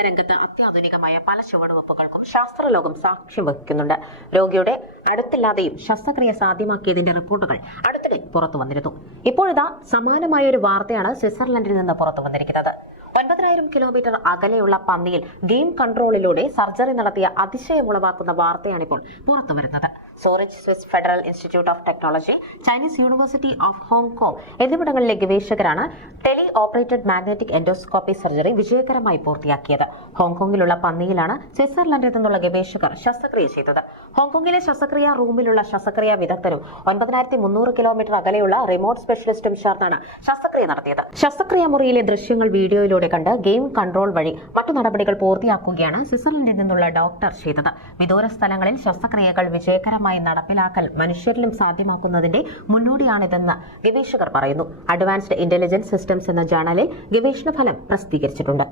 ശസ്ത്രക്രിയാ രംഗത്ത് അത്യാധുനികമായ പല ചുവടുവെപ്പുകൾക്കും ശാസ്ത്രലോകം സാക്ഷ്യം വഹിക്കുന്നുണ്ട്. രോഗിയുടെ അടുത്തില്ലാതെയും ശസ്ത്രക്രിയ സാധ്യമാക്കിയതിന്റെ റിപ്പോർട്ടുകൾ അടുത്തിടെ പുറത്തു വന്നിരുന്നു. ഇപ്പോഴിതാ സമാനമായ ഒരു വാർത്തയാണ് സ്വിറ്റ്സർലൻഡിൽ നിന്ന് പുറത്തു വന്നിരിക്കുന്നത്. 9,000 കിലോമീറ്റർ അകലെയുള്ള പന്നിയിൽ ഗെയിം കൺട്രോളിലൂടെ സർജറി നടത്തിയ അതിശയമുളവാക്കുന്ന വാർത്തയാണിപ്പോൾ പുറത്തുവരുന്നത്. Zurich Swiss federal institute of technology, Chinese university of Hong എന്നിവിടങ്ങളിലെ ഗവേഷകരാണ് tele operated magnetic endoscopy surgery വിജയകരമായി പൂർത്തിയാക്കിയത്. ഹോങ്കോങ്ങിലുള്ള പന്നിയിലാണ് സ്വിറ്റ്സർലൻഡിൽ നിന്നുള്ള ഗവേഷകർ ശസ്ത്രക്രിയ ചെയ്തത്. ഹോങ്കോങ്ങിലെ ശസ്ത്രക്രിയാ റൂമിലുള്ള ശസ്ത്രക്രിയാ വിദഗ്ധരും 9,300 കിലോമീറ്റർ അകലെയുള്ള റിമോട്ട് സ്പെഷ്യലിസ്റ്റും ചേർന്നാണ് ശസ്ത്രക്രിയ നടത്തിയത്. ശസ്ത്രക്രിയാ മുറിയിലെ ദൃശ്യങ്ങൾ വീഡിയോയിലൂടെ കണ്ട് ഗെയിം കൺട്രോൾ വഴി മറ്റു നടപടികൾ പൂർത്തിയാക്കുകയാണ് സ്വിറ്റ്സർലൻഡിൽ നിന്നുള്ള ഡോക്ടർ ചെയ്തത്. വിദൂര സ്ഥലങ്ങളിൽ ശസ്ത്രക്രിയകൾ വിജയകരമായി നടപ്പിലാക്കൽ മനുഷ്യരിലും സാധ്യമാക്കുന്നതിന്റെ മുന്നോടിയാണിതെന്ന് ഗവേഷകർ പറയുന്നു. അഡ്വാൻസ്ഡ് ഇന്റലിജൻസ് സിസ്റ്റംസ് എന്ന ജേണലിൽ ഗവേഷണ ഫലം പ്രസിദ്ധീകരിച്ചിട്ടുണ്ട്.